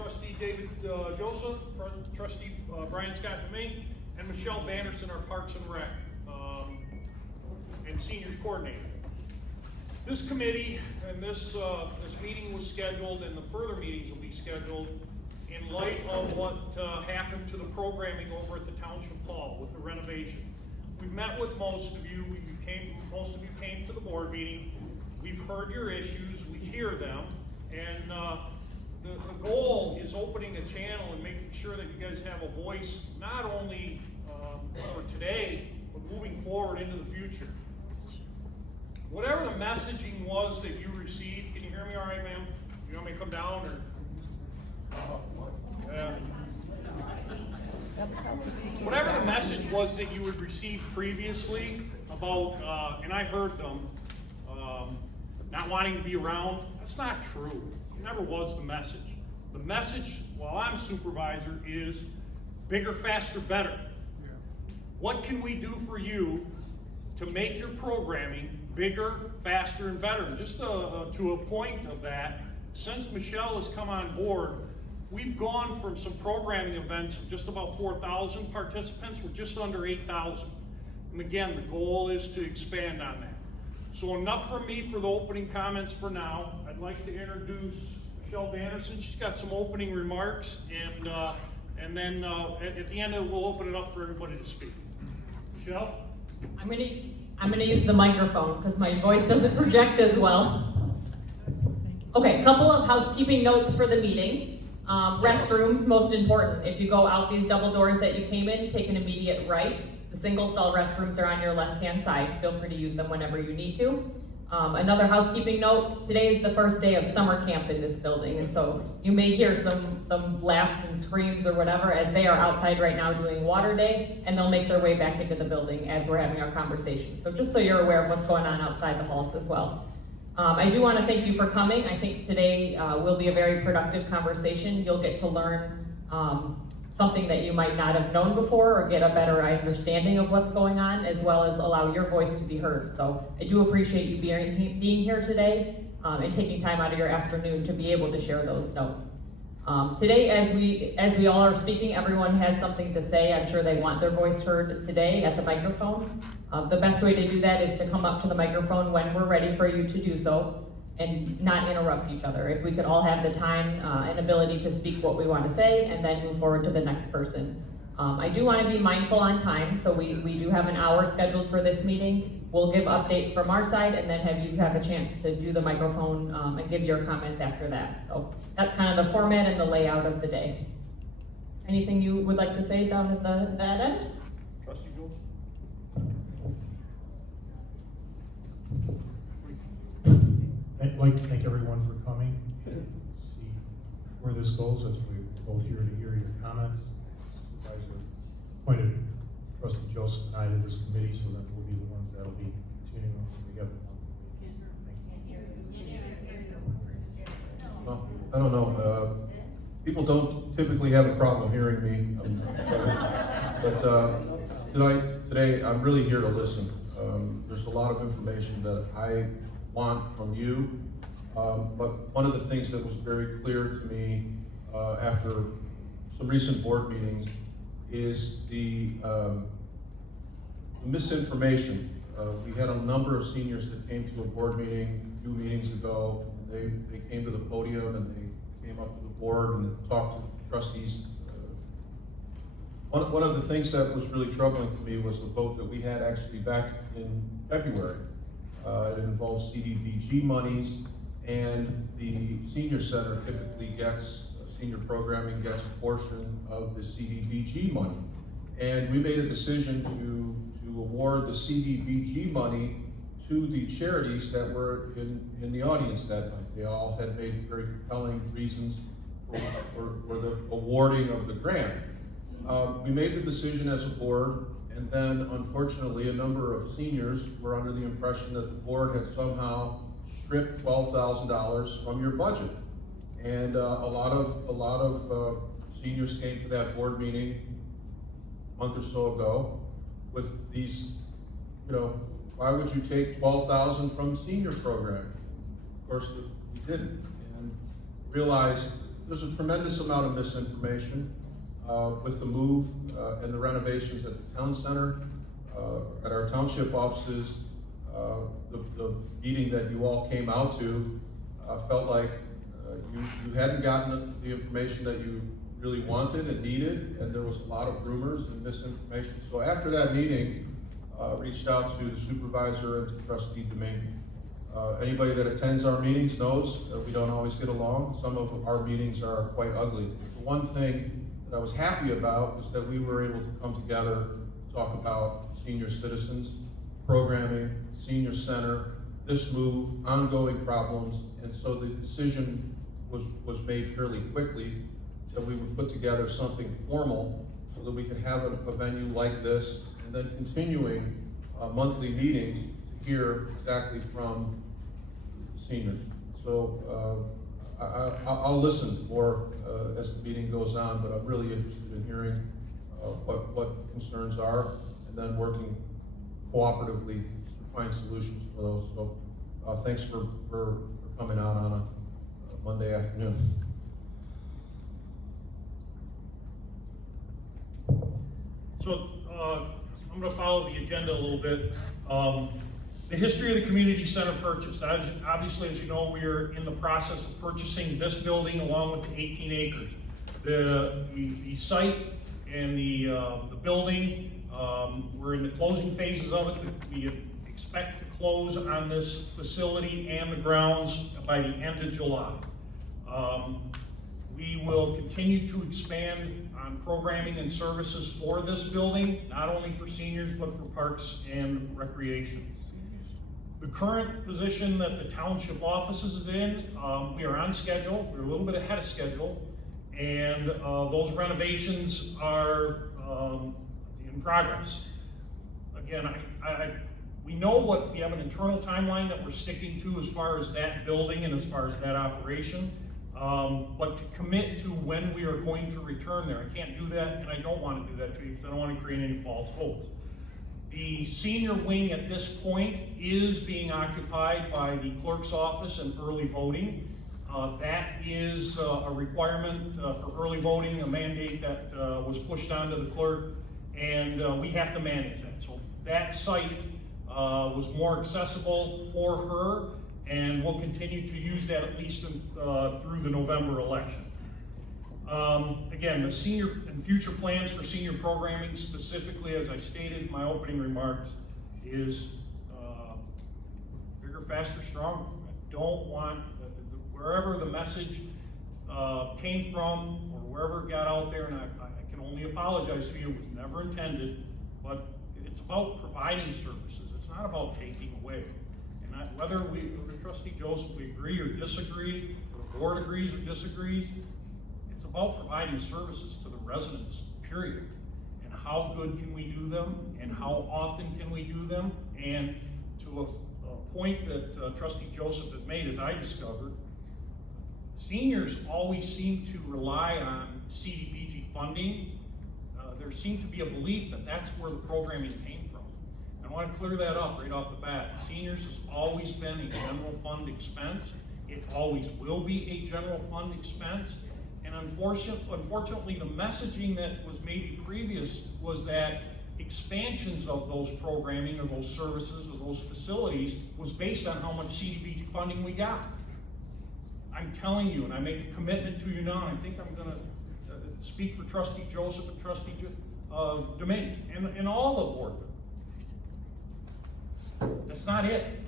Trustee David Joseph, Trustee Brian Scott DeMay, and Michelle Banderson, our Parks and Rec and Seniors Coordinator. This committee and this meeting was scheduled, and the further meetings will be scheduled in light of what happened to the programming over at the Township Hall with the renovation. We've met with most of you. Most of you came to the board meeting. We've heard your issues. We hear them, and the goal is opening a channel and making sure that you guys have a voice, not only for today, but moving forward into the future. Whatever the messaging was that you received, can you hear me all right, ma'am? You want me to come down, or? Yeah. Whatever the message was that you had received previously about, and I heard them, not wanting to be around, that's not true. It never was the message. The message, while I'm supervisor, is bigger, faster, better. What can we do for you to make your programming bigger, faster, and better? And just to a point of that, since Michelle has come on board, we've gone from some programming events of just about 4,000 participants, we're just under 8,000. And again, the goal is to expand on that. So enough from me for the opening comments for now. I'd like to introduce Michelle Banderson. She's got some opening remarks, and then at the end we'll open it up for everybody to speak. Michelle? I'm gonna use the microphone because my voice doesn't project as well. Okay, couple of housekeeping notes for the meeting. Restrooms, most important. If you go out these double doors that you came in, take an immediate right. The single stall restrooms are on your left-hand side. Feel free to use them whenever you need to. Another housekeeping note, today is the first day of summer camp in this building, and so you may hear some laughs and screams or whatever as they are outside right now doing water day, and they'll make their way back into the building as we're having our conversation. So just so you're aware of what's going on outside the halls as well. I do want to thank you for coming. I think today will be a very productive conversation. You'll get to learn something that you might not have known before, or get a better understanding of what's going on, as well as allow your voice to be heard. So I do appreciate you being here today and taking time out of your afternoon to be able to share those notes. Today, as we all are speaking, everyone has something to say. I'm sure they want their voice heard today at the microphone. The best way to do that is to come up to the microphone when we're ready for you to do so, and not interrupt each other. If we could all have the time and ability to speak what we want to say, and then move forward to the next person. I do want to be mindful on time, so we do have an hour scheduled for this meeting. We'll give updates from our side, and then have a chance to do the microphone and give your comments after that. So that's kind of the format and the layout of the day. Anything you would like to say down at that end? Trustee Jules? I'd like to thank everyone for coming. See where this goes, as we're both here to hear your comments. Supervisor appointed Trustee Joseph and I to this committee, so that we'll be the ones that'll be continuing when we have the Well, I don't know. People don't typically have a problem hearing me, but today I'm really here to listen. There's a lot of information that I want from you, but one of the things that was very clear to me after some recent board meetings is the misinformation. We had a number of seniors that came to a board meeting a few meetings ago. They came to the podium and they came up to the board and talked to trustees. One of the things that was really troubling to me was the vote that we had actually back in February. It involves CDBG monies, and the senior center typically gets, senior programming gets a portion of the CDBG money. And we made a decision to award the CDBG money to the charities that were in the audience that night. They all had made very compelling reasons for the awarding of the grant. We made the decision as a board, and then unfortunately a number of seniors were under the impression that the board had somehow stripped $12,000 from your budget. And a lot of seniors came to that board meeting a month or so ago with these, why would you take $12,000 from senior programming? Of course, we didn't, and realized there's a tremendous amount of misinformation with the move and the renovations at the town center, at our township offices. The meeting that you all came out to felt like you hadn't gotten the information that you really wanted and needed, and there was a lot of rumors and misinformation. So after that meeting, reached out to the supervisor and to trustee Domingue. Anybody that attends our meetings knows that we don't always get along. Some of our meetings are quite ugly. The one thing that I was happy about was that we were able to come together to talk about senior citizens, programming, senior center, this move, ongoing problems, and so the decision was made fairly quickly that we would put together something formal so that we could have a venue like this, and then continuing monthly meetings to hear exactly from seniors. So I'll listen more as the meeting goes on, but I'm really interested in hearing what concerns are, and then working cooperatively to find solutions for those. So thanks for coming out on a Monday afternoon. So I'm going to follow the agenda a little bit. The history of the community center purchase. Obviously, as you know, we are in the process of purchasing this building along with the 18 acres. The site and the building, we're in the closing phases of it. We expect to close on this facility and the grounds by the end of July. We will continue to expand on programming and services for this building, not only for seniors, but for parks and recreation. The current position that the township office is in, we are on schedule. We're a little bit ahead of schedule, and those renovations are in progress. Again, we know we have an internal timeline that we're sticking to as far as that building and as far as that operation. But to commit to when we are going to return there, I can't do that, and I don't want to do that to you because I don't want to create any false hopes. The senior wing at this point is being occupied by the clerk's office and early voting. That is a requirement for early voting, a mandate that was pushed onto the clerk, and we have to manage that. So that site was more accessible for her, and we'll continue to use that at least through the November election. Again, the senior and future plans for senior programming, specifically, as I stated in my opening remarks, is bigger, faster, stronger. I don't want, wherever the message came from, or wherever it got out there, and I can only apologize to you, it was never intended, but it's about providing services. It's not about taking away. And whether Trustee Joseph, we agree or disagree, or the board agrees or disagrees, it's about providing services to the residents, period. And how good can we do them, and how often can we do them? And to a point that Trustee Joseph has made, as I discovered, seniors always seem to rely on CDBG funding. There seemed to be a belief that that's where the programming came from. I want to clear that up right off the bat. Seniors has always been a general fund expense. It always will be a general fund expense. And unfortunately, the messaging that was maybe previous was that expansions of those programming or those services or those facilities was based on how much CDBG funding we got. I'm telling you, and I make a commitment to you now, I think I'm going to speak for Trustee Joseph and Trustee Domingue and all the board. That's not it.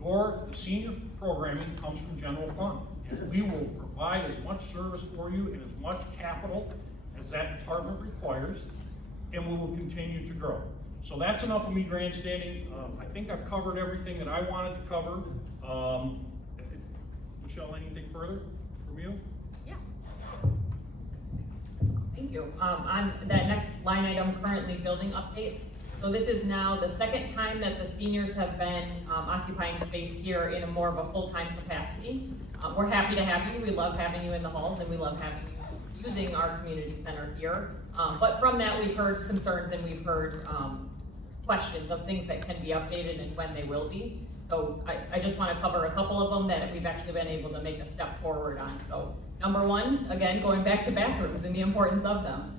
The senior programming comes from general fund. And we will provide as much service for you and as much capital as that department requires, and we will continue to grow. So that's enough of me grandstanding. I think I've covered everything that I wanted to cover. Michelle, anything further from you? Yeah. Thank you. On that next line item, currently building update. So this is now the second time that the seniors have been occupying space here in a more of a full-time capacity. We're happy to have you. We love having you in the halls, and we love having you using our community center here. But from that, we've heard concerns and we've heard questions of things that can be updated and when they will be. So I just want to cover a couple of them that we've actually been able to make a step forward on. So number one, again, going back to bathrooms and the importance of them.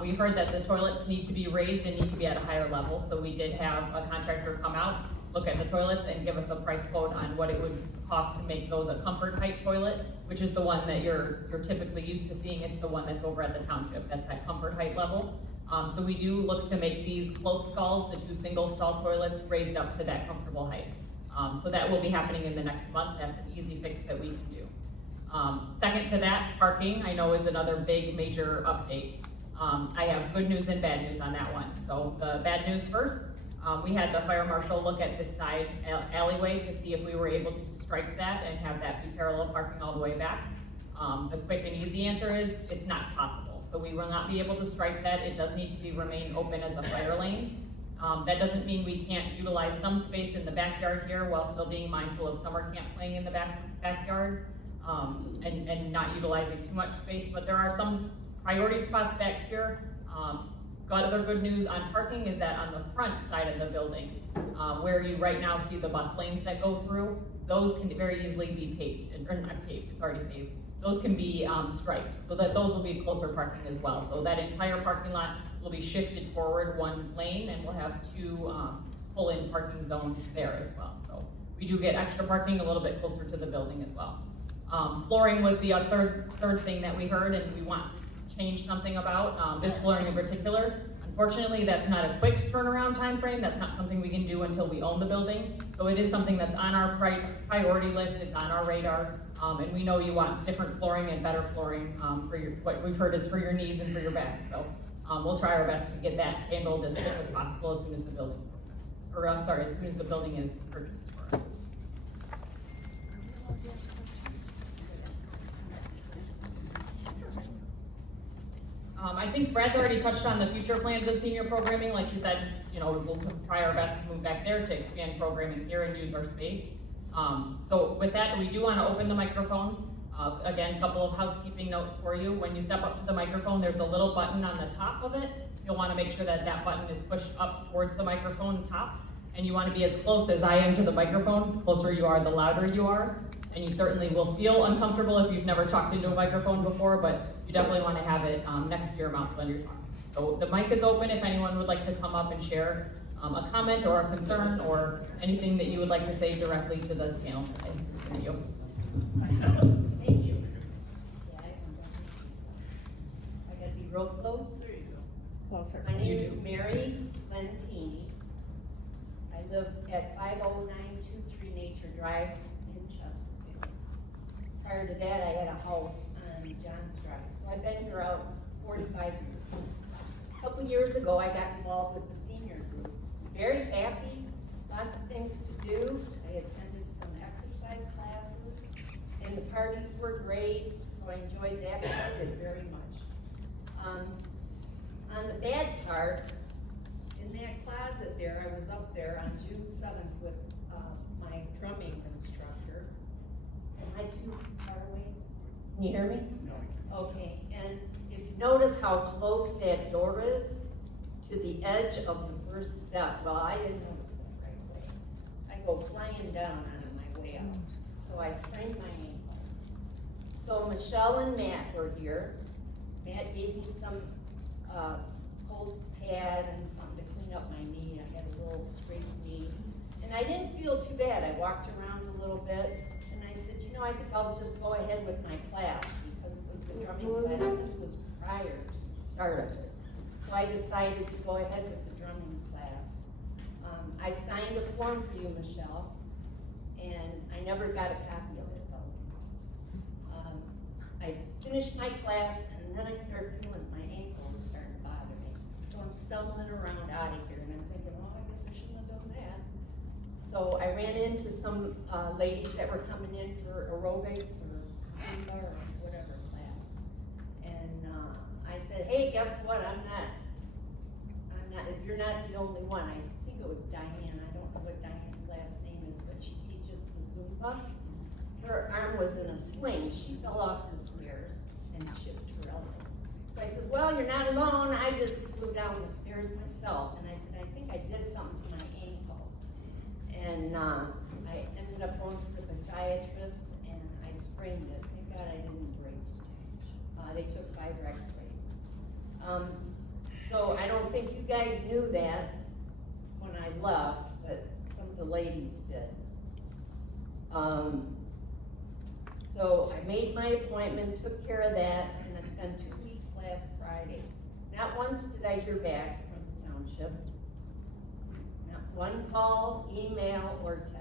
We heard that the toilets need to be raised and need to be at a higher level, so we did have a contractor come out, look at the toilets, and give us a price quote on what it would cost to make those a comfort height toilet, which is the one that you're typically used to seeing. It's the one that's over at the township. That's that comfort height level. So we do look to make these close stalls, the 2 single stall toilets, raised up to that comfortable height. So that will be happening in the next month. That's an easy fix that we can do. Second to that, parking, I know, is another big major update. I have good news and bad news on that one. So the bad news first, we had the fire marshal look at this side alleyway to see if we were able to strike that and have that be parallel parking all the way back. The quick and easy answer is it's not possible. So we will not be able to strike that. It does need to remain open as a fire lane. That doesn't mean we can't utilize some space in the backyard here while still being mindful of summer camp playing in the backyard and not utilizing too much space, but there are some priority spots back here. Other good news on parking is that on the front side of the building, where you right now see the bus lanes that go through, those can very easily be paved, or not paved, it's already paved. Those can be striped, so that those will be closer parking as well. So that entire parking lot will be shifted forward 1 lane, and we'll have 2 pull-in parking zones there as well. So we do get extra parking a little bit closer to the building as well. Flooring was the third thing that we heard, and we want to change something about this flooring in particular. Unfortunately, that's not a quick turnaround time frame. That's not something we can do until we own the building. So it is something that's on our priority list. It's on our radar, and we know you want different flooring and better flooring for what we've heard is for your knees and for your back. So we'll try our best to get that handled as quick as possible as soon as the building is open. Or I'm sorry, as soon as the building is purchased for us. I think Brad's already touched on the future plans of senior programming. Like you said, you know, we'll try our best to move back there to expand programming here and use our space. So with that, we do want to open the microphone. Again, a couple of housekeeping notes for you. When you step up to the microphone, there's a little button on the top of it. You'll want to make sure that that button is pushed up towards the microphone top. And you want to be as close as I am to the microphone. The closer you are, the louder you are. And you certainly will feel uncomfortable if you've never talked into a microphone before, but you definitely want to have it next to your mouth when you're talking. So the mic is open if anyone would like to come up and share a comment or a concern or anything that you would like to say directly to this panel today. Thank you. Thank you. I gotta be real close. There you go. Closer. My name is Mary Lentini. I live at 50923 Nature Drive in Chesterfield. Prior to that, I had a house on John's Drive. So I've been here out 45 years. A couple years ago, I got involved with the senior group. Very happy, lots of things to do. I attended some exercise classes, and the parties were great, so I enjoyed that part of it very much. On the bad part, in that closet there, I was up there on June 7th with my drumming instructor. Am I too far away? Can you hear me? No, I can't. Okay, and if you notice how close that door is to the edge of the first step, well, I didn't notice that right away. I go flying down on my way out, so I sprained my ankle. So Michelle and Matt were here. Matt gave me some cold pad and something to clean up my knee. I had a little scraped knee, and I didn't feel too bad. I walked around a little bit, and I said, you know, I think I'll just go ahead with my class, because it was the drumming class. This was prior to the start of it. So I decided to go ahead with the drumming class. I signed a form for you, Michelle, and I never got a copy of it though. I finished my class, and then I started feeling my ankle was starting to bother me. So I'm stumbling around out of here, and I'm thinking, oh, I guess I shouldn't have done that. So I ran into some ladies that were coming in for aerobics or Zumba or whatever class. And I said, hey, guess what? You're not the only one. I think it was Diane. I don't know what Diane's last name is, but she teaches the Zumba. Her arm was in a sling. She fell off the stairs and chipped her elbow. So I said, well, you're not alone. I just flew down the stairs myself. And I said, I think I did something to my ankle. And I ended up going to the podiatrist and I sprained it. Thank God I didn't break. They took 5 x-rays. So I don't think you guys knew that when I left, but some of the ladies did. So I made my appointment, took care of that, and I spent 2 weeks last Friday. Not once did I hear back from the township. Not one call, email, or text.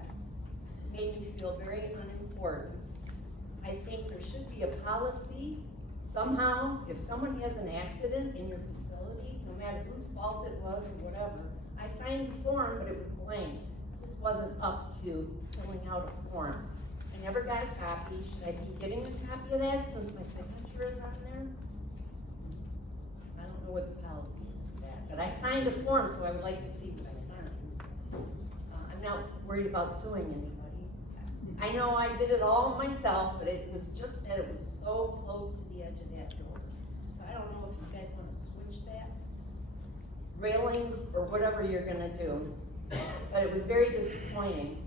It made me feel very unimportant. I think there should be a policy, somehow, if someone has an accident in your facility, no matter whose fault it was or whatever, I signed the form, but it was blank. This wasn't up to filling out a form. I never got a copy. Should I be getting a copy of that since my signature is on there? I don't know what the policy is for that, but I signed a form, so I would like to see what I signed. I'm not worried about suing anybody. I know I did it all myself, but it was just that it was so close to the edge of that door. So I don't know if you guys want to switch that. Railings or whatever you're gonna do. But it was very disappointing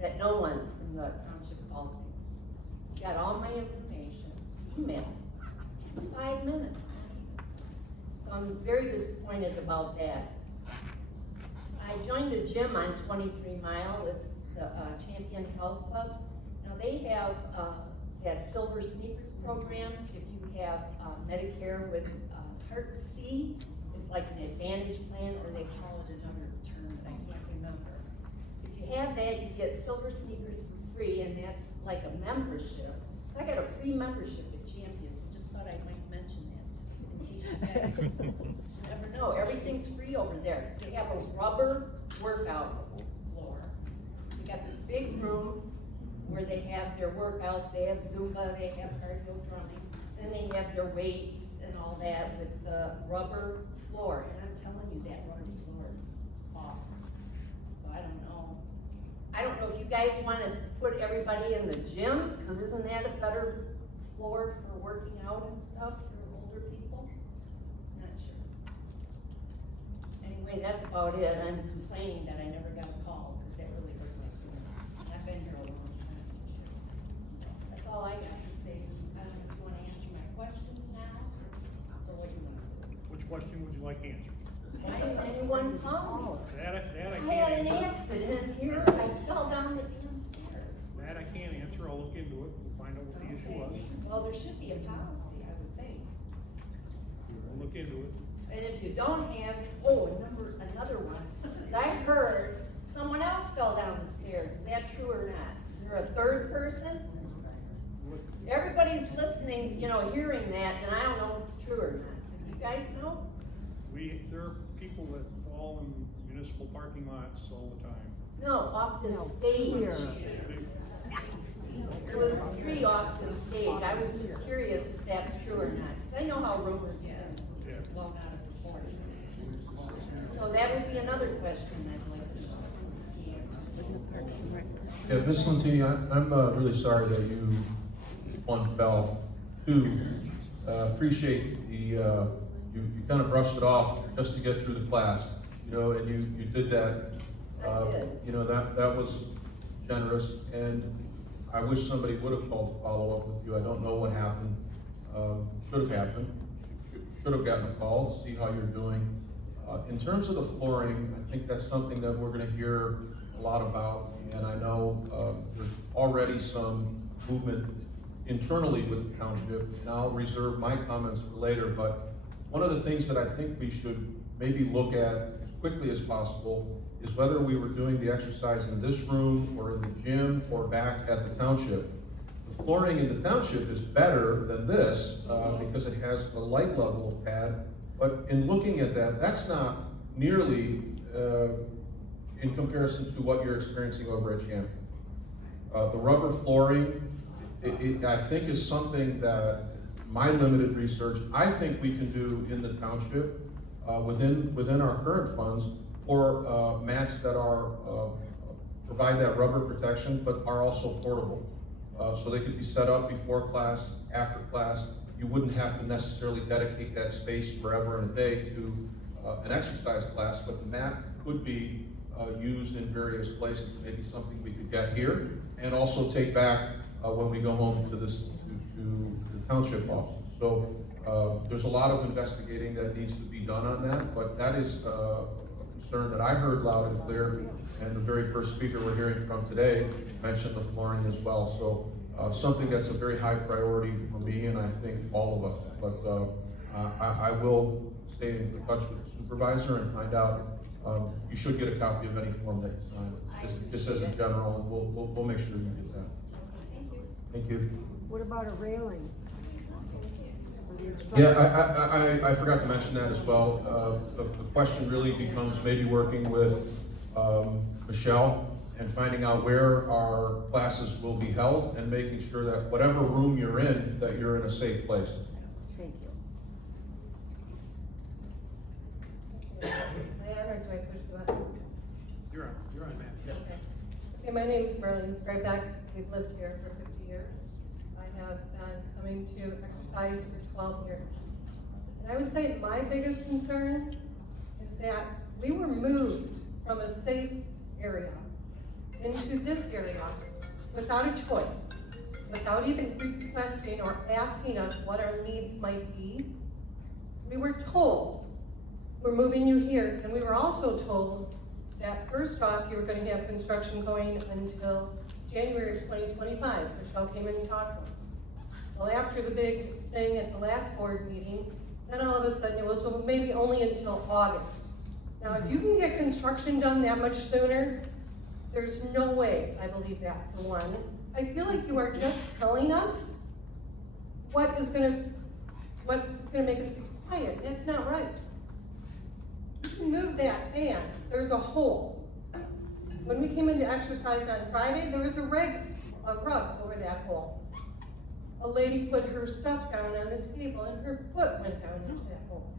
that no one from the township called me. Got all my information, email. It takes 5 minutes. So I'm very disappointed about that. I joined a gym on 23 Mile. It's the Champion Health Club. Now they have that Silver Sneakers program. If you have Medicare with Part C, it's like an Advantage plan, or they call it another term that I can't remember. If you have that, you get Silver Sneakers for free, and that's like a membership. So I got a free membership at Champions. I just thought I might mention that in case you guys you never know. Everything's free over there. They have a rubber workout floor. They got this big room where they have their workouts. They have Zumba, they have cardio drumming, then they have their weights and all that with the rubber floor. And I'm telling you, that rubber floor is awesome. So I don't know. I don't know if you guys want to put everybody in the gym, because isn't that a better floor for working out and stuff for older people? Not sure. Anyway, that's about it. I'm complaining that I never got a call, because that really hurt my feelings. I've been here a long time. So that's all I got to say. I don't know if you want to answer my questions now, or what you want to do. Which question would you like answered? Why didn't anyone call me? That I I can't had an answer. accident here. I fell down the damn stairs. That I can't answer. I'll look into it and find out what the issue was. Well, there should be a policy, I would think. We'll look into it. And if you don't have, another one, 'cause I heard someone else fell down the stairs. Is that true or not? Is there a third person? Everybody's listening, hearing that, and I don't know if it's true or not. So you guys know? There are people that fall in municipal parking lots all the time. No, off the stage. There was 3 off the stage. I was just curious if that's true or not, because I know how rumors get blown out of proportion. So that would be another question I'd like to know. Yeah, Ms. Lentini, I'm really sorry that you, one, fell. 2, appreciate the, you kind of brushed it off just to get through the class, and you did that. I did. That was generous, and I wish somebody would have called to follow up with you. I don't know what happened. Should have happened. Should have gotten a call to see how you're doing. In terms of the flooring, I think that's something that we're going to hear a lot about, and I know there's already some movement internally with the township, and I'll reserve my comments for later, but one of the things that I think we should maybe look at as quickly as possible is whether we were doing the exercise in this room or in the gym or back at the township. The flooring in the township is better than this because it has a light level of pad, but in looking at that, that's not nearly in comparison to what you're experiencing over at Champion. The rubber flooring, I think is something that my limited research, I think we can do in the township within our current funds for mats that are provide that rubber protection, but are also portable. So they could be set up before class, after class. You wouldn't have to necessarily dedicate that space forever and a day to an exercise class, but the mat could be used in various places, maybe something we could get here, and also take back when we go home to this, to the township office. So there's a lot of investigating that needs to be done on that, but that is a concern that I heard loud and clear, and the very first speaker we're hearing from today mentioned the flooring as well. So something that's a very high priority for me, and I think all of us. But I will stay in touch with the supervisor and find out. You should get a copy of any form that you sign, just as a general, and we'll make sure you get that. Thank you. What about a railing? Yeah, I forgot to mention that as well. The question really becomes maybe working with Michelle and finding out where our classes will be held and making sure that whatever room you're in, that you're in a safe place. Thank you. Diane, or do I push the button? You're on, man. Okay. Okay, my name is Marlene Scribeck. We've lived here for 50 years. I have been coming to exercise for 12 years. And I would say my biggest concern is that we were moved from a safe area into this area without a choice, without even requesting or asking us what our needs might be. We were told, we're moving you here, and we were also told that first off, you were going to have construction going until January of 2025. Michelle came in and talked to us. Well, after the big thing at the last board meeting, then all of a sudden it was, well, maybe only until August. Now, if you can get construction done that much sooner, there's no way I believe that, for one. I feel like you are just telling us what is gonna make us be quiet. That's not right. You can move that fan. There's a hole. When we came into exercise on Friday, there was a rug over that hole. A lady put her stuff down on the table and her foot went down into that hole.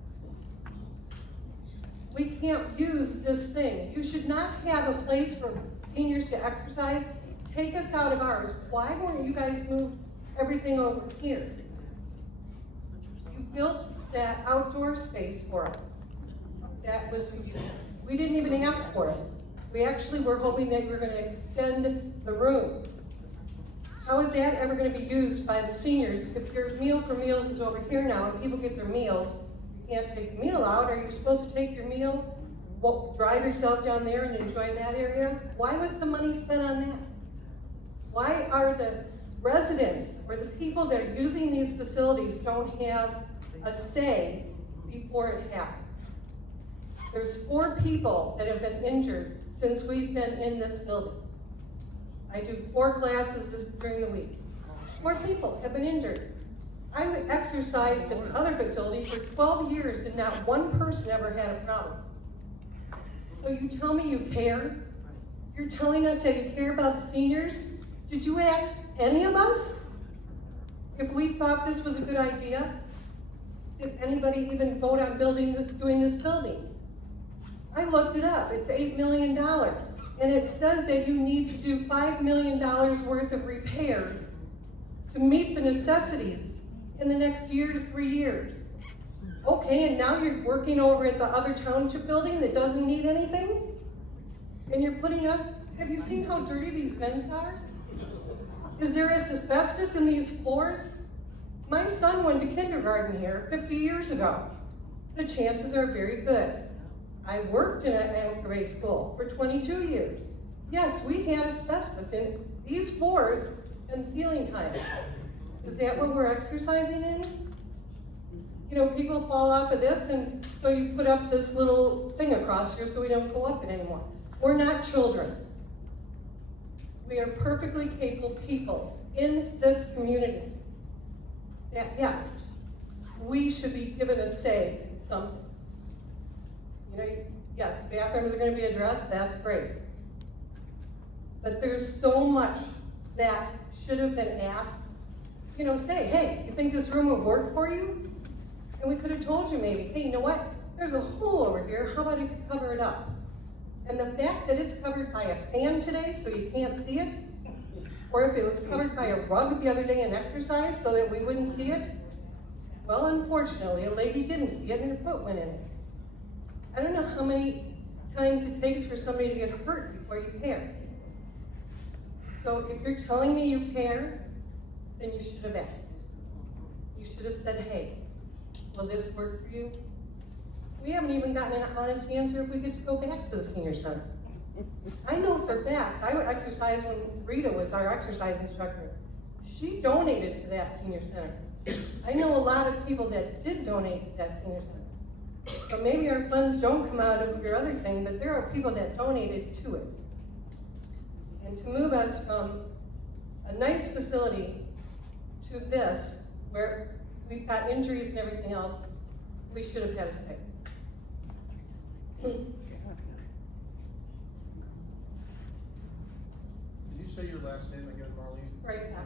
We can't use this thing. You should not have a place for seniors to exercise. Take us out of ours. Why weren't you guys moved everything over here? You built that outdoor space for us. We didn't even ask for it. We actually were hoping that you were gonna extend the room. How is that ever gonna be used by the seniors? If your meal for meals is over here now and people get their meals, you can't take the meal out. Are you supposed to take your meal, drive yourself down there and enjoy that area? Why was the money spent on that? Why are the residents or the people that are using these facilities don't have a say before it happens? There's 4 people that have been injured since we've been in this building. I do 4 classes during the week. 4 people have been injured. I exercised at the other facility for 12 years and not one person ever had a problem. So you tell me you care? You're telling us that you care about the seniors? Did you ask any of us if we thought this was a good idea? Did anybody even vote on doing this building? I looked it up. It's $8 million. And it says that you need to do $5 million worth of repairs to meet the necessities in the next year to 3 years. Okay, and now you're working over at the other township building that doesn't need anything? And you're putting us, have you seen how dirty these vents are? Is there asbestos in these floors? My son went to kindergarten here 50 years ago. The chances are very good. I worked in an grade school for 22 years. Yes, we had asbestos in these floors and ceiling tiles. Is that what we're exercising in? You know, people fall off of this, and so you put up this little thing across here so we don't go up it anymore. We're not children. We are perfectly capable people in this community. That, yes, we should be given a say in something. You know, yes, bathrooms are going to be addressed, that's great. But there's so much that should have been asked. You know, say, hey, you think this room would work for you? And we could have told you maybe, hey, you know what? There's a hole over here, how about if you cover it up? And the fact that it's covered by a fan today so you can't see it, or if it was covered by a rug the other day in exercise so that we wouldn't see it, well, unfortunately, a lady didn't see it and her foot went in it. I don't know how many times it takes for somebody to get hurt before you care. So if you're telling me you care, then you should have asked. You should have said, hey, will this work for you? We haven't even gotten an honest answer if we get to go back to the senior center. I know for a fact, I exercised when Rita was our exercise instructor. She donated to that senior center. I know a lot of people that did donate to that senior center. So maybe our funds don't come out of your other thing, but there are people that donated to it. And to move us from a nice facility to this, where we've got injuries and everything else, we should have had a say. Can you say your last name again, Marlene? Right back.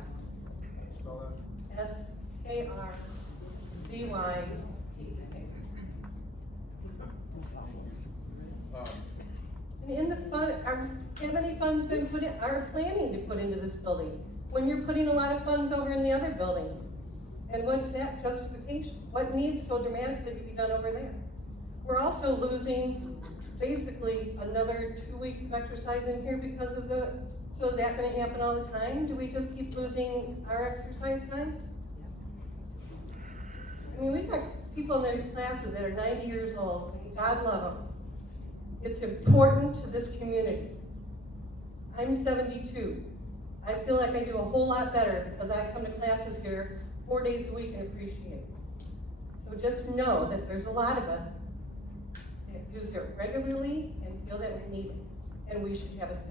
Spell that. SKRZY. And in the fund, have any funds been put in, are planning to put into this building? When you're putting a lot of funds over in the other building? And what's that justification? What needs so dramatically to be done over there? We're also losing basically another 2 weeks of exercise in here because of so is that gonna happen all the time? Do we just keep losing our exercise time? I mean, we've got people in these classes that are 90 years old, and God love them. It's important to this community. I'm 72. I feel like I do a whole lot better because I come to classes here 4 days a week and appreciate it. So just know that there's a lot of us that use it regularly and feel that we need it, and we should have a say.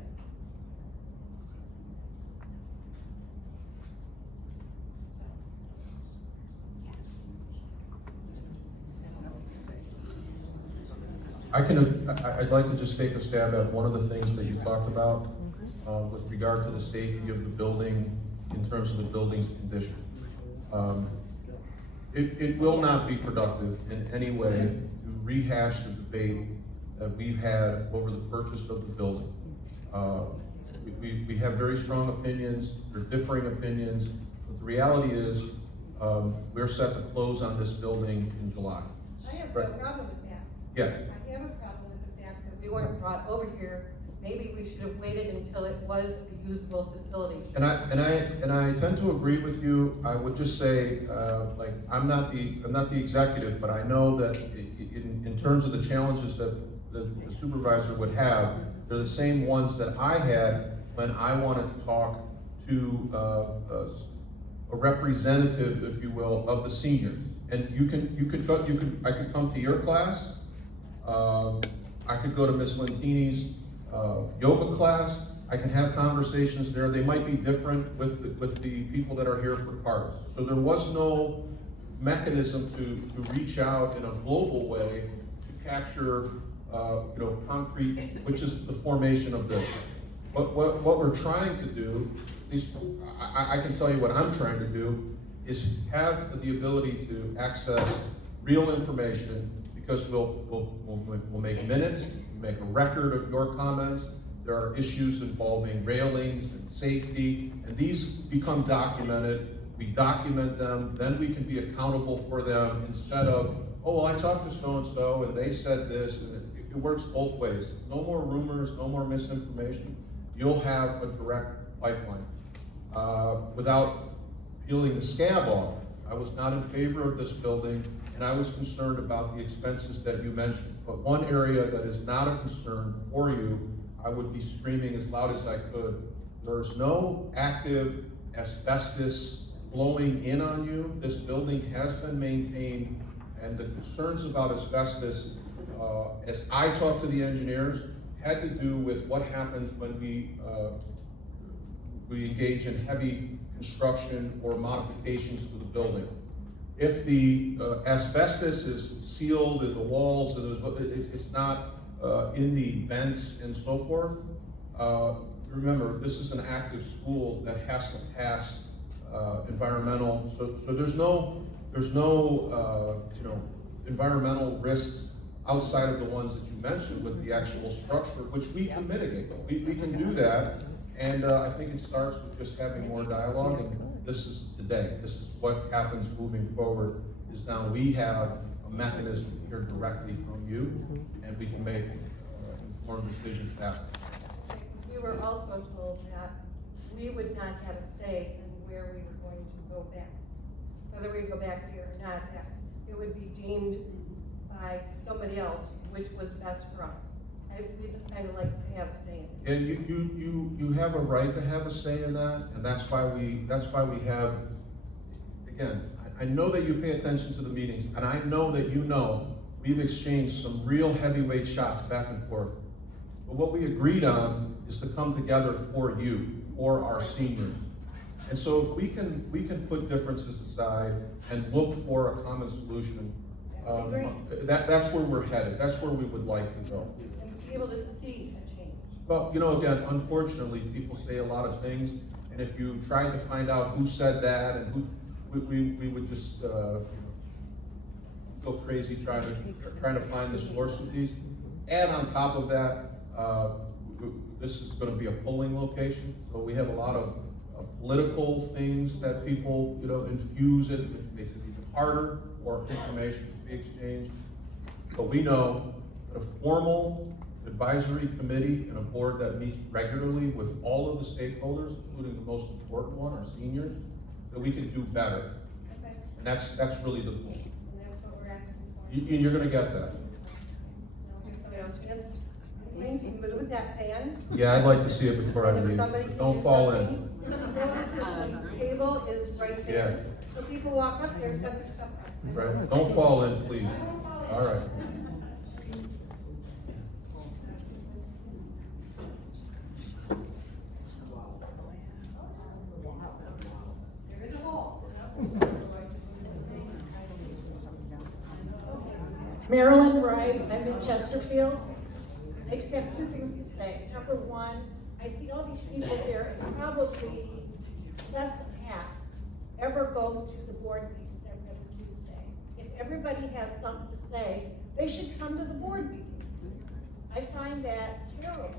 I'd like to just take a stab at one of the things that you talked about with regard to the safety of the building in terms of the building's condition. It will not be productive in any way to rehash the debate that we've had over the purchase of the building. We have very strong opinions, there are differing opinions, but the reality is we're set to close on this building in July. I have no problem with that. Yeah. I have a problem with the fact that we weren't brought over here. Maybe we should have waited until it was a usable facility. And I tend to agree with you. I would just say, like, I'm not the executive, but I know that in terms of the challenges that the supervisor would have, they're the same ones that I had when I wanted to talk to a representative, if you will, of the seniors. And I could come to your class. I could go to Miss Lentini's yoga class. I can have conversations there. They might be different with the people that are here for parts. So there was no mechanism to reach out in a global way to capture concrete, which is the formation of this. But what we're trying to do, at least I can tell you what I'm trying to do, is have the ability to access real information, because we'll make minutes, make a record of your comments. There are issues involving railings and safety, and these become documented. We document them, then we can be accountable for them instead of, oh, well, I talked to so-and-so and they said this, and it works both ways. No more rumors, no more misinformation. You'll have a direct pipeline. Without peeling the scab off, I was not in favor of this building, and I was concerned about the expenses that you mentioned. But one area that is not a concern for you, I would be screaming as loud as I could. There's no active asbestos blowing in on you. This building has been maintained, and the concerns about asbestos, as I talked to the engineers, had to do with what happens when we engage in heavy construction or modifications to the building. If the asbestos is sealed in the walls, and it's not in the vents and so forth, remember, this is an active school that has to pass environmental, so there's no environmental risks outside of the ones that you mentioned with the actual structure, which we can mitigate. We can do that, and I think it starts with just having more dialogue, and this is today. This is what happens moving forward, is now we have a mechanism to hear directly from you, and we can make informed decisions happen. We were also told that we would not have a say in where we were going to go back. Whether we go back here or not, that it would be deemed by somebody else which was best for us. We'd kind of like to have a say in it. And you have a right to have a say in that, and that's why we have, again, I know that you pay attention to the meetings, and I know that you know we've exchanged some real heavyweight shots back and forth. But what we agreed on is to come together for you, for our seniors. And so if we can put differences aside and look for a common solution, that's where we're headed. That's where we would like to go. And be able to see a change. Well, you know, again, unfortunately, people say a lot of things, and if you tried to find out who said that and who, we would just go crazy trying to find the source of these. And on top of that, this is going to be a polling location, so we have a lot of political things that people, infuse it, which makes it even harder for information to be exchanged. But we know that a formal advisory committee and a board that meets regularly with all of the stakeholders, including the most important one, our seniors, that we can do better. Okay. And that's really the goal. And that's what we're asking for. And you're going to get that. Now, give somebody else a chance. Wayne, can you move that fan? Yeah, I'd like to see it before I And if leave. somebody can Don't do fall something, in. The table is right there. Yes. So people walk up there, set their stuff up. Right? Don't fall in, please. All right. There is a wall. Marilyn Wright, I'm in Chesterfield. I just have two things to say. Number one, I see all these people here, and probably less than half ever go to the board meetings every other Tuesday. If everybody has something to say, they should come to the board meetings. I find that terrible.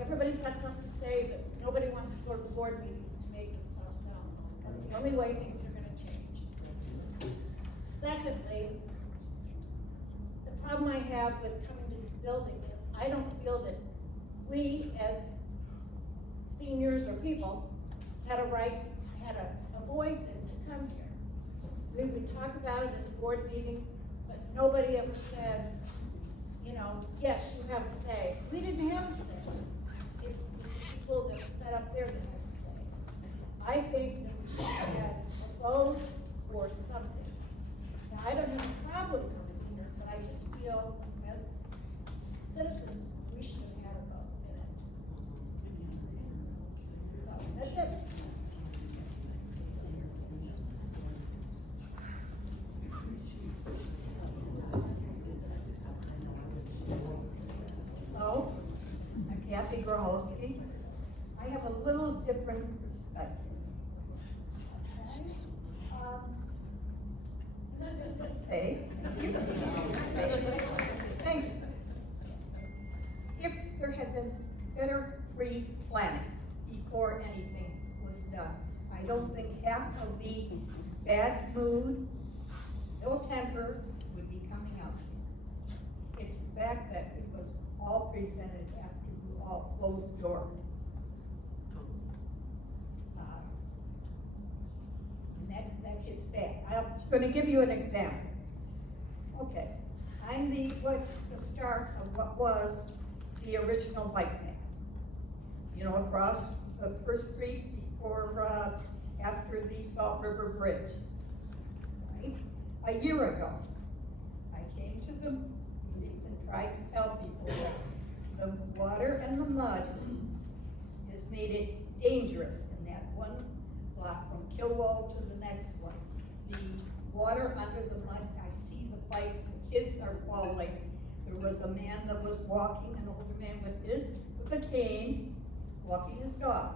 Everybody's got something to say, but nobody wants to go to the board meetings to make themselves known. That's the only way things are gonna change. Secondly, the problem I have with coming to this building is I don't feel that we as seniors or people had a voice in to come here. We would talk about it at the board meetings, but nobody ever said, yes, you have a say. We didn't have a say. It was the people that sat up there that had a say. I think that we should have a vote or something. Now, I don't have a problem coming here, but I just feel as citizens, we should have had a vote in it. So, that's it. Hello, I'm Kathy Grahowski. I have a little different perspective. Hey, thank you. Thank you. If there had been better pre-planning before anything was done, I don't think half of the bad mood, ill temper would be coming out. It's the fact that it was all presented after you all closed doors. And that gets bad. I'm going to give you an example. Okay, I'm the start of what was the original bike path. Across the First Street before, after the Salt River Bridge. Right? A year ago, I came to the meetings and tried to tell people that the water and the mud has made it dangerous in that one block from Kilwall to the next one. The water under the mud, I see the bikes, the kids are falling. There was a man that was walking, an older man with a cane, walking his dog.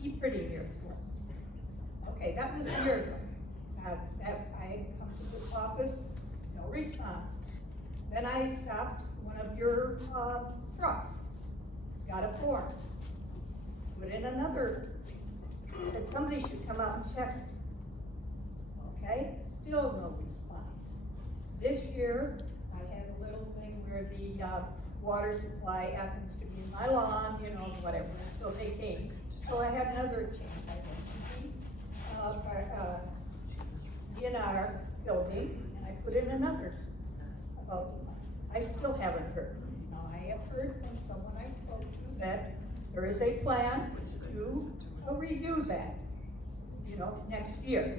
He pretty near slipped. Okay, that was a year ago. I had come to the office, no response. Then I stopped one of your trucks, got a form, put in another, that somebody should come out and check it. Okay, still no response. This year, I had a little thing where the water supply happens to be in my lawn, you know, whatever, so they came. So I had another change, I went to the DNR building, and I put in another about, I still haven't heard. Now, I have heard from someone I spoke to that there is a plan to redo that, you know, next year.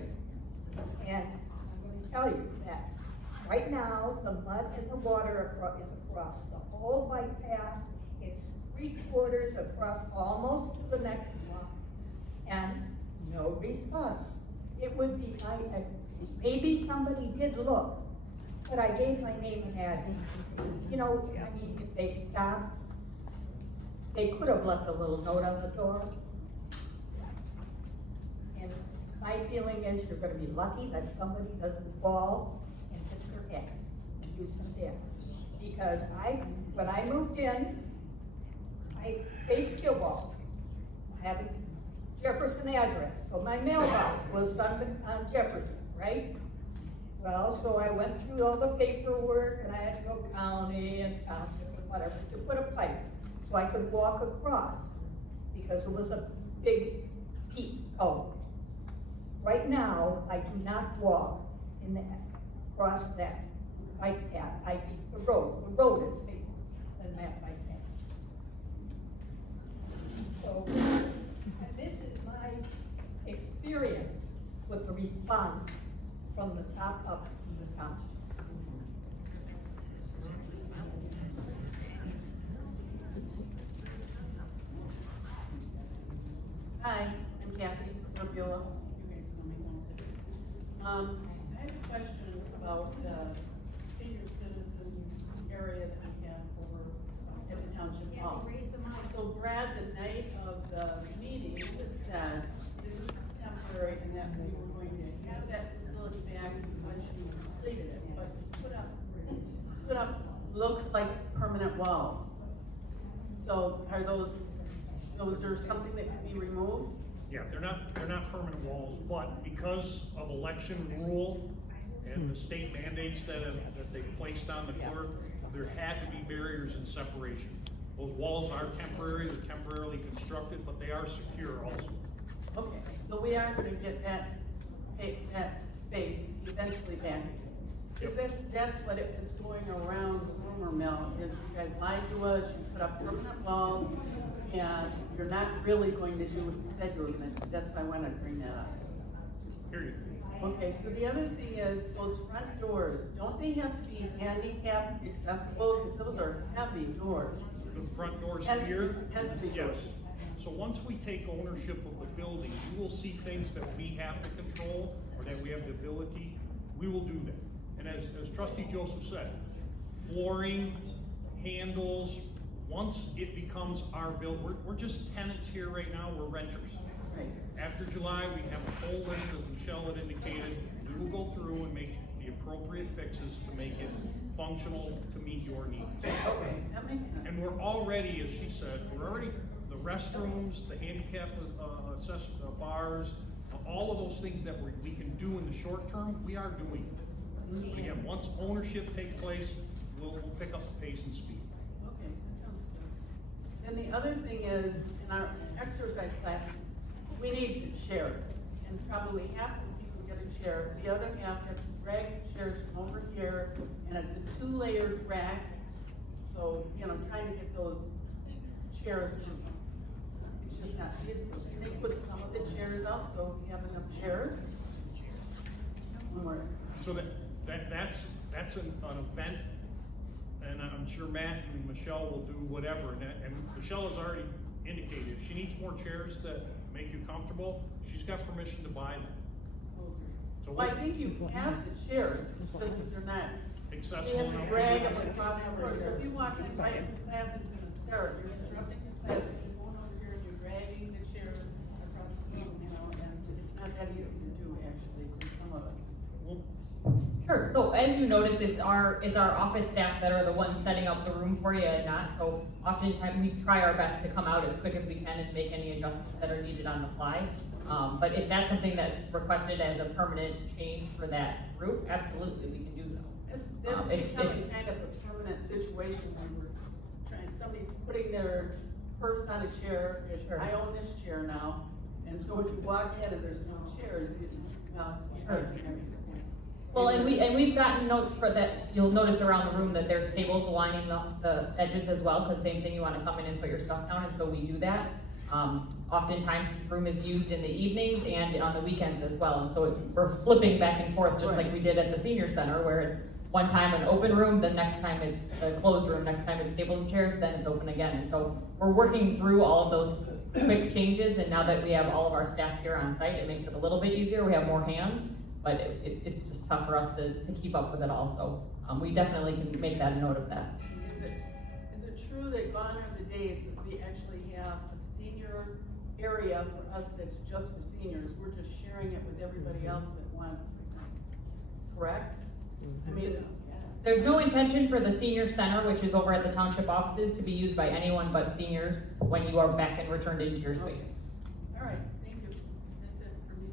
And I'm going to tell you that right now, the mud and the water is across the whole bike path. It's 3/4 across almost to the next one, and no response. It would be, maybe somebody did look, but I gave my name and address. You know, I mean, if they stopped, they could have left a little note on the door. And my feeling is you're gonna be lucky that somebody doesn't fall and hit their head and do some damage. Because when I moved in, I faced Killwall. I have a Jefferson address, so my mailbox was on Jefferson, right? Well, so I went through all the paperwork, and I had to go county and township and whatever to put a pipe, so I could walk across, because it was a big peak culvert. Right now, I do not walk across that bike path. I beat the road is safer than that bike path. So, and this is my experience with the response from the top up to the township. Hi, I'm Kathy Rabula. I have a question about the senior citizens area that we have over at the township hall. So Brad, the night of the meeting, it said that this is temporary and that we were going to have that facility back once you completed it, but put up looks like permanent walls. So are those there something that can be removed? Yeah, they're not permanent walls, but because of election rule and the state mandates that they've placed on the clerk, there had to be barriers and separation. Those walls are temporary, they're temporarily constructed, but they are secure also. Okay, so we are gonna get that space eventually back. Because that's what it was going around the rumor mill, is you guys lied to us, you put up permanent walls, and you're not really going to do what you said you were gonna do. That's why I wanted to bring that up. Period. Okay, so the other thing is, those front doors, don't they have to be handicap accessible? Because those are heavy doors. The front doors Entry- here? entry Yes. doors. So once we take ownership of the building, you will see things that we have to control, or that we have the ability, we will do that. And as Trustee Joseph said, flooring, handles, once it becomes our building, we're just tenants here right now, we're renters. Right. After July, we have a whole list, as Michelle had indicated, we will go through and make the appropriate fixes to make it functional to meet your needs. Okay, that makes sense. And we're already, as she said, the restrooms, the handicap bars, all of those things that we can do in the short term, we are doing it. But again, once ownership takes place, we'll pick up the pace and speed. Okay, that sounds good. And the other thing is, in our exercise classes, we need chairs. And probably half of the people get a chair, the other half have to drag chairs from over here, and it's a 2-layered rack. So, you know, trying to get those chairs, it's just not feasible. Can they put some of the chairs up so we have enough chairs? One more. So that's an event, and I'm sure Matt and Michelle will do whatever, and Michelle has already indicated, if she needs more chairs that make you comfortable, she's got permission to buy them. So Well, I think you have the chairs, it's just that they're not. accessible You have to enough. drag them across the floor. So if you walk in right when class is gonna start, you're disrupting the class, you're going over here and you're dragging the chairs across the room, you know, and it's not that easy to do actually, for some of us. Sure, so as you notice, it's our office staff that are the ones setting up the room for you and not, so oftentimes we try our best to come out as quick as we can and make any adjustments that are needed on the fly. But if that's something that's requested as a permanent change for that group, absolutely, we can do so. That's It's- becoming kind of a permanent situation when we're and somebody's putting their purse on a chair, and Sure. I own this chair now, and so if you walk in and there's no chairs, well, it's behind and everything. Well, and we've gotten notes for that, you'll notice around the room that there's tables lining the edges as well, because same thing, you wanna come in and put your stuff down, and so we do that. Oftentimes, this room is used in the evenings and on the weekends as well, and so we're flipping back and forth, just like we did at the senior center, where it's one time an open room, the next time it's a closed room, next time it's tables and chairs, then it's open again, and so we're working through all of those quick changes, and now that we have all of our staff here on site, it makes it a little bit easier, we have more hands, but it's just tough for us to keep up with it all, so we definitely can make that a note of that. Is it true that gone are the days that we actually have a senior area for us that's just for seniors? We're just sharing it with everybody else that wants, correct? I mean, There's no intention for the senior center, which is over at the township offices, to be used by anyone but seniors when you are back and returned into your space. all right, thank you. That's it for me.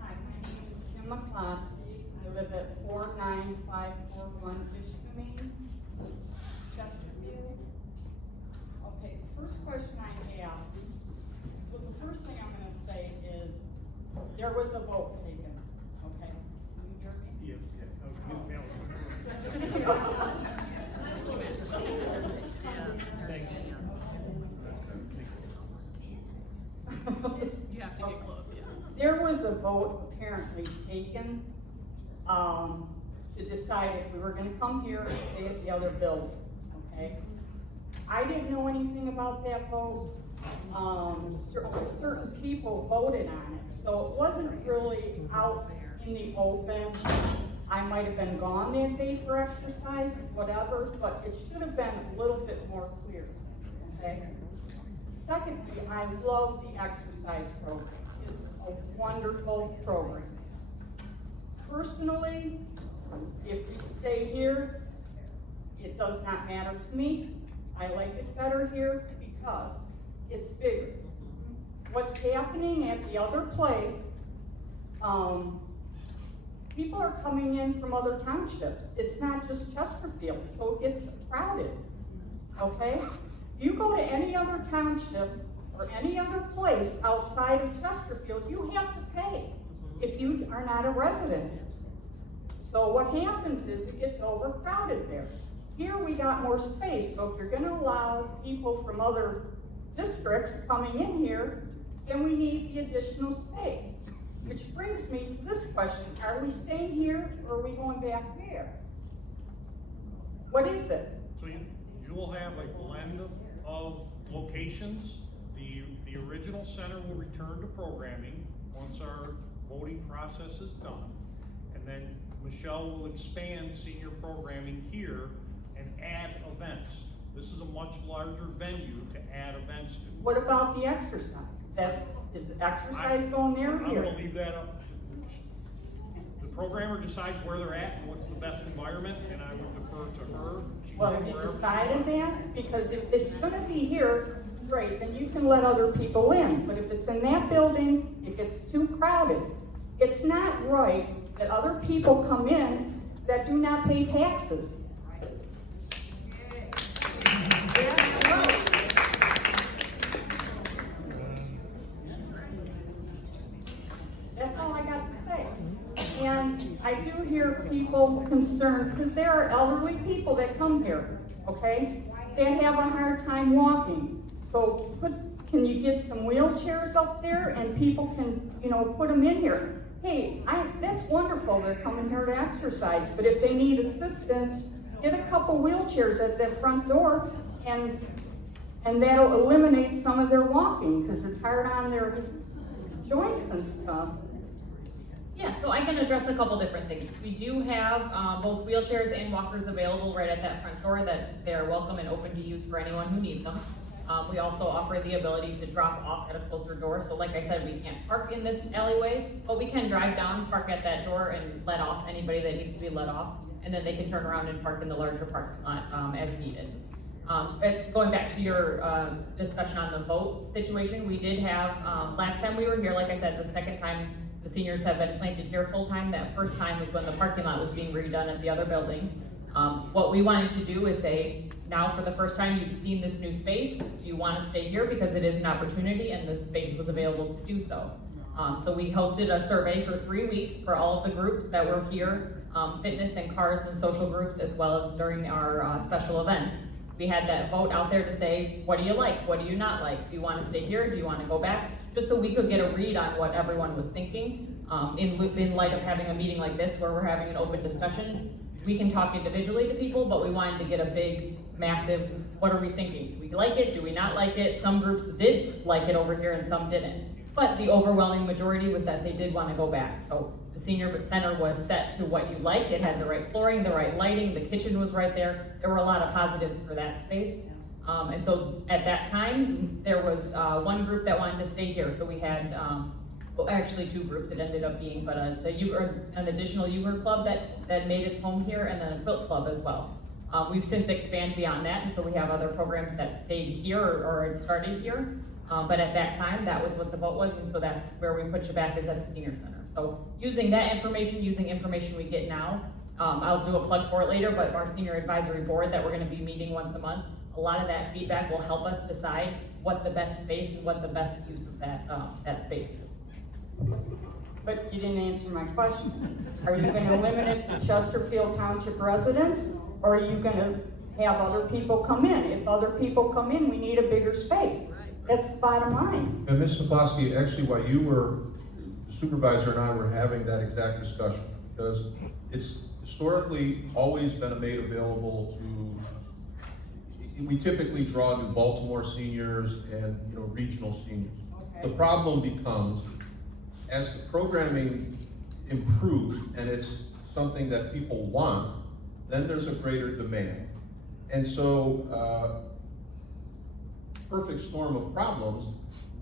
Hi, my name is Kim McCloskey. I live at 49541 Fishkill, Chesterfield. Okay, the first question I have, well, the first thing I'm gonna say is, there was a vote taken, okay? Can you hear me? You have to get close, yeah. There was a vote apparently taken, to decide if we were gonna come here or stay at the other building, okay? I didn't know anything about that vote. Certain people voted on it, so it wasn't really out in the open. I might have been gone that day for exercise, whatever, but it should have been a little bit more clear, okay? Secondly, I love the exercise program. It's a wonderful program. Personally, if we stay here, it does not matter to me. I like it better here because it's bigger. What's happening at the other place, people are coming in from other townships. It's not just Chesterfield, so it gets crowded, okay? You go to any other township or any other place outside of Chesterfield, you have to pay if you are not a resident. So what happens is it gets overcrowded there. Here we got more space, so if you're gonna allow people from other districts coming in here, then we need the additional space. Which brings me to this question, are we staying here or are we going back there? What is it? So you will have a blend of locations. The original center will return to programming once our voting process is done. And then Michelle will expand senior programming here and add events. This is a much larger venue to add events to. What about the exercise? Is the exercise going there or I'm here? gonna leave that up. The programmer decides where they're at and what's the best environment, and I would defer to her. She can Well, go have you wherever she decided wants. that? Because if it's gonna be here, great, then you can let other people in. But if it's in that building, it gets too crowded. It's not right that other people come in that do not pay taxes. That's right. That's all I got to say. And I do hear people concerned, because there are elderly people that come here, okay? They have a hard time walking. So can you get some wheelchairs up there and people can, put them in here? Hey, that's wonderful, they're coming here to exercise, but if they need assistance, get a couple wheelchairs at that front door and that'll eliminate some of their walking, because it's hard on their joints and stuff. Yeah, so I can address a couple different things. We do have both wheelchairs and walkers available right at that front door that they're welcome and open to use for anyone who needs them. We also offer the ability to drop off at a closer door. So like I said, we can't park in this alleyway, but we can drive down, park at that door and let off anybody that needs to be let off. And then they can turn around and park in the larger parking lot as needed. Going back to your discussion on the vote situation, we did have, last time we were here, like I said, the second time the seniors have been planted here full-time. That first time was when the parking lot was being redone at the other building. What we wanted to do is say, now for the first time you've seen this new space, do you want to stay here because it is an opportunity and the space was available to do so. So we hosted a survey for 3 weeks for all of the groups that were here, fitness and cards and social groups, as well as during our special events. We had that vote out there to say, what do you like? What do you not like? Do you want to stay here? Do you want to go back? Just so we could get a read on what everyone was thinking. In light of having a meeting like this where we're having an open discussion, we can talk individually to people, but we wanted to get a big, massive, what are we thinking? Do we like it? Do we not like it? Some groups did like it over here and some didn't. But the overwhelming majority was that they did want to go back. So the senior center was set to what you like. It had the right flooring, the right lighting, the kitchen was right there. There were a lot of positives for that space. And so at that time, there was one group that wanted to stay here. So we had, well, actually 2 groups it ended up being, but an additional Euchre club that made its home here, and then a quilt club as well. We've since expanded beyond that, and so we have other programs that stayed here or started here. But at that time, that was what the vote was, and so that's where we put you back, is at the senior center. So using that information, using information we get now, I'll do a plug for it later, but our senior advisory board that we're gonna be meeting once a month, a lot of that feedback will help us decide what the best space and what the best use of that space is. But you didn't answer my question. Are you gonna limit it to Chesterfield Township residents, or are you gonna have other people come in? If other people come in, we need a bigger space. That's the bottom line. And Ms. McCloskey, actually, while you were, the supervisor and I were having that exact discussion, because it's historically always been made available to, we typically draw New Baltimore seniors and regional seniors. Okay. The problem becomes, as the programming improves and it's something that people want, then there's a greater demand. And so, perfect storm of problems,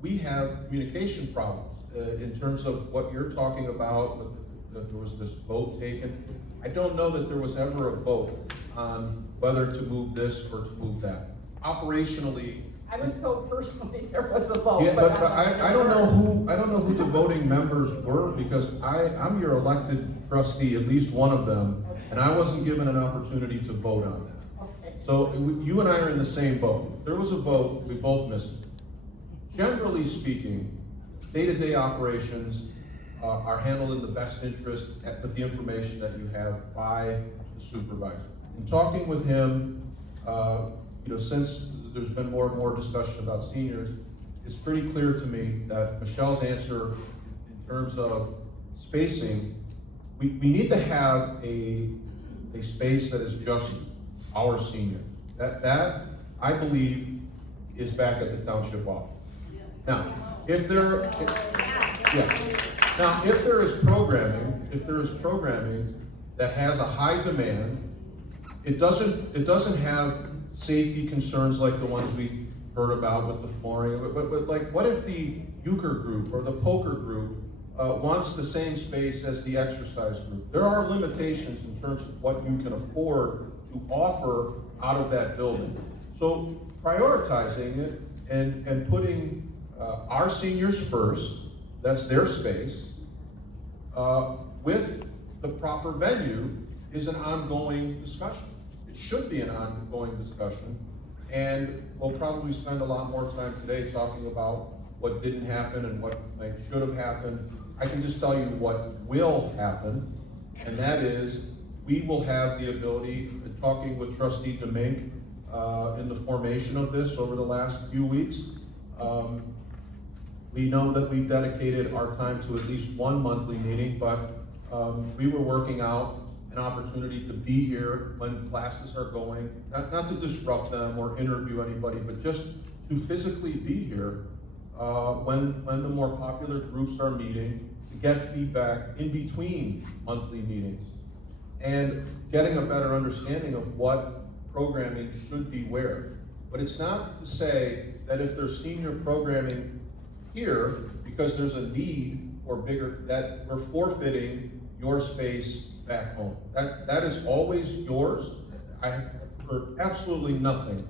we have communication problems in terms of what you're talking about. That there was this vote taken. I don't know that there was ever a vote on whether to move this or to move that. Operationally, I was told personally there was a vote. yeah, but I don't know who the voting members were, because I'm your elected trustee, at least one of them, and I wasn't given an opportunity to vote on that. So you and I are in the same boat. There was a vote, we both missed it. Generally speaking, day-to-day operations are handled in the best interest with the information that you have by the supervisor. In talking with him, since there's been more and more discussion about seniors, it's pretty clear to me that Michelle's answer in terms of spacing, we need to have a space that is just our seniors. That I believe is back at the township office. Now, if there is programming that has a high demand, it doesn't have safety concerns like the ones we heard about with the flooring. But like, what if the euchre group or the poker group wants the same space as the exercise group? There are limitations in terms of what you can afford to offer out of that building. So prioritizing it and putting our seniors first, that's their space, with the proper venue is an ongoing discussion. It should be an ongoing discussion, and we'll probably spend a lot more time today talking about what didn't happen and what should have happened. I can just tell you what will happen, and that is we will have the ability, talking with Trustee Demink in the formation of this over the last few weeks. We know that we've dedicated our time to at least one monthly meeting, but we were working out an opportunity to be here when classes are going, not to disrupt them or interview anybody, but just to physically be here when the more popular groups are meeting, to get feedback in between monthly meetings, and getting a better understanding of what programming should be where. But it's not to say that if there's senior programming here, because there's a need for bigger, that we're forfeiting your space back home. That is always yours. I have heard absolutely nothing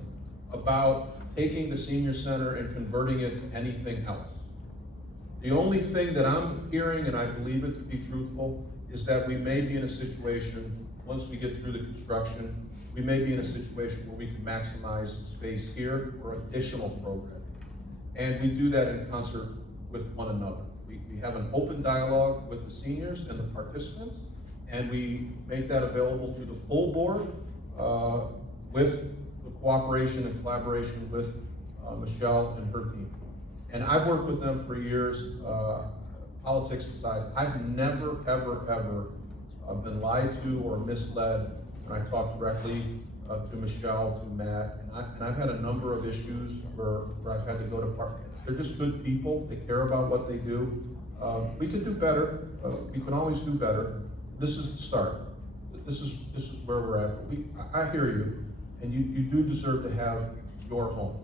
about taking the senior center and converting it to anything else. The only thing that I'm hearing, and I believe it to be truthful, is that we may be in a situation, once we get through the construction, we may be in a situation where we can maximize space here for additional programming. And we do that in concert with one another. We have an open dialogue with the seniors and the participants, and we make that available to the full board with the cooperation and collaboration with Michelle and her team. And I've worked with them for years, politics aside. I've never, ever, ever been lied to or misled when I talk directly to Michelle, to Matt, and I've had a number of issues where I've had to go to they're just good people, they care about what they do. We could do better, we can always do better. This is the start. This is where we're at. I hear you, and you do deserve to have your home,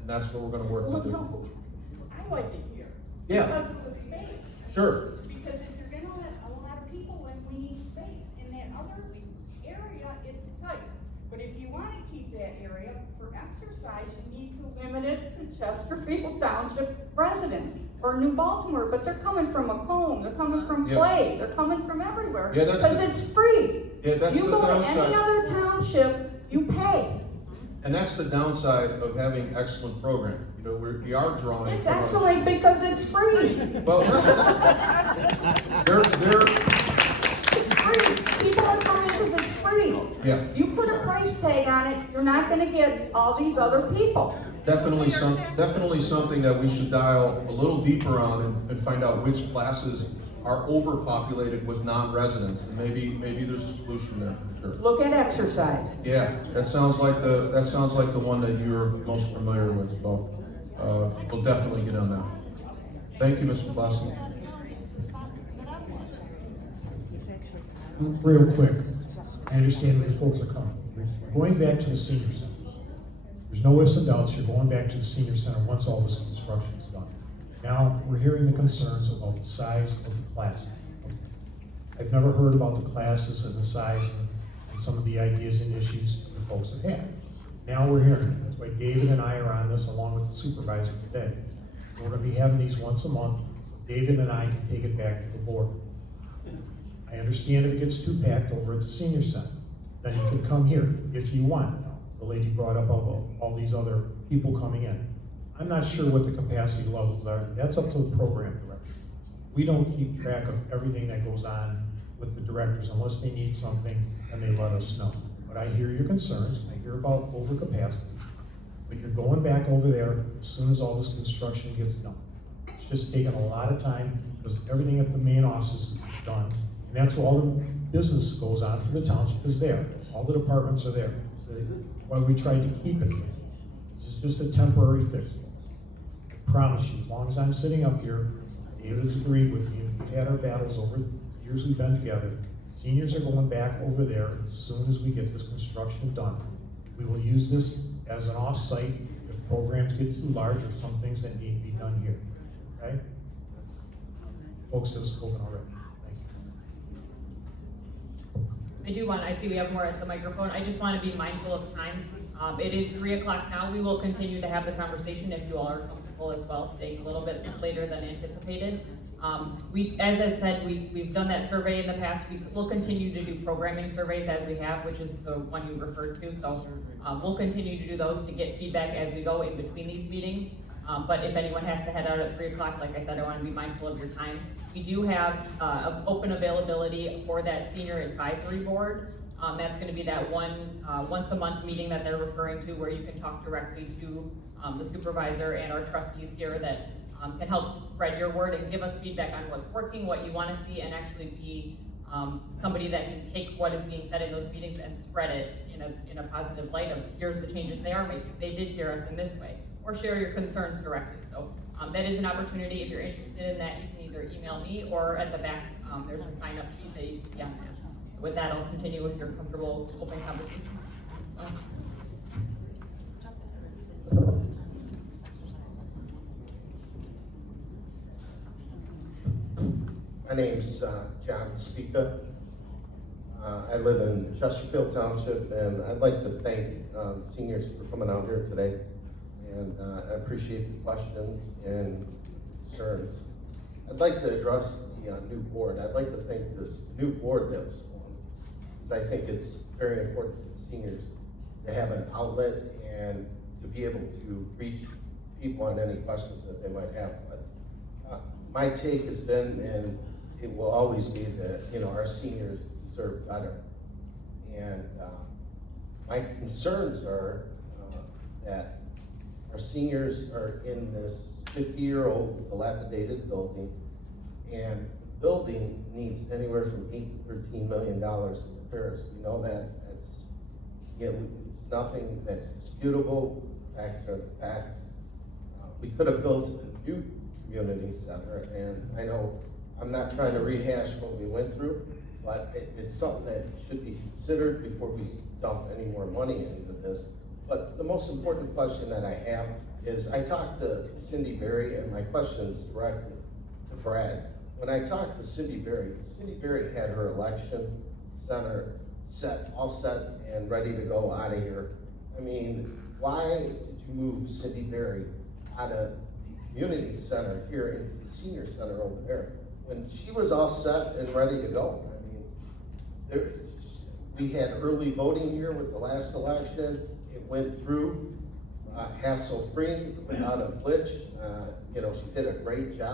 and that's what we're gonna work to do. No, I like it here. Yeah. Because of the space. Sure. Because if you're gonna let a lot of people in, we need space. In that other area, it's tight. But if you wanna keep that area for exercise, you need to limit it to Chesterfield Township residents or New Baltimore, but they're coming from Macomb, they're coming from Yeah. Clay, they're coming from everywhere. Yeah, that's Because the- it's free. Yeah, that's You the go to downside. any other township, you pay. And that's the downside of having excellent programming. You know, we are drawing. It's from a- excellent because it's free. Well, they're, It's free. People are coming because it's free. yeah, You put a price tag on it, you're not gonna get all these other people. definitely something that we should dial a little deeper on and find out which classes are overpopulated with non-residents. And maybe there's a solution there for sure. Look at exercise. Yeah, that sounds like the one that you're most familiar with, so, we'll definitely get on that. Thank you, Mr. Blessing. Real quick, I understand where the folks are coming. We're going back to the senior center. There's no ifs and doubts, you're going back to the senior center once all this construction is done. Now, we're hearing the concerns about the size of the class. I've never heard about the classes and the size and some of the ideas and issues the folks have had. Now we're hearing it. That's why David and I are on this along with the supervisor today. We're gonna be having these once a month. David and I can take it back to the board. I understand if it gets too packed over at the senior center, then you can come here if you want. Now, the lady brought up all these other people coming in. I'm not sure what the capacity levels are. That's up to the program director. We don't keep track of everything that goes on with the directors unless they need something and they let us know. But I hear your concerns. I hear about overcapacity. But you're going back over there as soon as all this construction gets done. It's just taking a lot of time because everything at the main office is done. And that's where all the business goes on for the township is there. All the departments are there. So why we tried to keep it there. This is just a temporary fix. I promise you, as long as I'm sitting up here, David has agreed with me, and we've had our battles over the years we've been together. Seniors are going back over there as soon as we get this construction done. We will use this as an off-site if programs get too large or some things that need to be done here, okay? Folks have spoken already. Thank you. I see we have more at the microphone. I just want to be mindful of time. It is 3 o'clock now. We will continue to have the conversation if you all are comfortable as well, staying a little bit later than anticipated. As I said, we've done that survey in the past. We'll continue to do programming surveys as we have, which is the one you referred to. So we'll continue to do those to get feedback as we go in between these meetings. But if anyone has to head out at 3 o'clock, like I said, I want to be mindful of your time. We do have open availability for that senior advisory board. That's going to be that once a month meeting that they're referring to where you can talk directly to the supervisor and our trustees here that can help spread your word and give us feedback on what's working, what you want to see, and actually be somebody that can take what is being said in those meetings and spread it in a positive light of here's the changes they are making. They did hear us in this way, or share your concerns directly. So that is an opportunity. If you're interested in that, you can either email me or at the back, there's a sign-up sheet that you can get. With that, I'll continue if you're comfortable with open conversation. My name's John Spica. I live in Chesterfield Township, and I'd like to thank the seniors for coming out here today. And I appreciate the questions and concerns. I'd like to address the new board. I'd like to thank this new board that was formed, because I think it's very important for the seniors to have an outlet and to be able to reach people on any questions that they might have. But my take has been, and it will always be, that our seniors deserve better. And my concerns are that our seniors are in this 50-year-old dilapidated building, and the building needs anywhere from $8 to $13 million in repairs. We know that. It's nothing that's disputable. Facts are the facts. We could have built a new community center, and I know I'm not trying to rehash what we went through, but it's something that should be considered before we dump any more money into this. But the most important question that I have is, I talked to Cindy Berry, and my question is directed to Brad. When I talked to Cindy Berry had her election center all set and ready to go out of here. I mean, why did you move Cindy Berry out of the community center here into the senior center over there when she was all set and ready to go? I mean, we had early voting here with the last election. It went through hassle-free, without a glitch. She did a great job.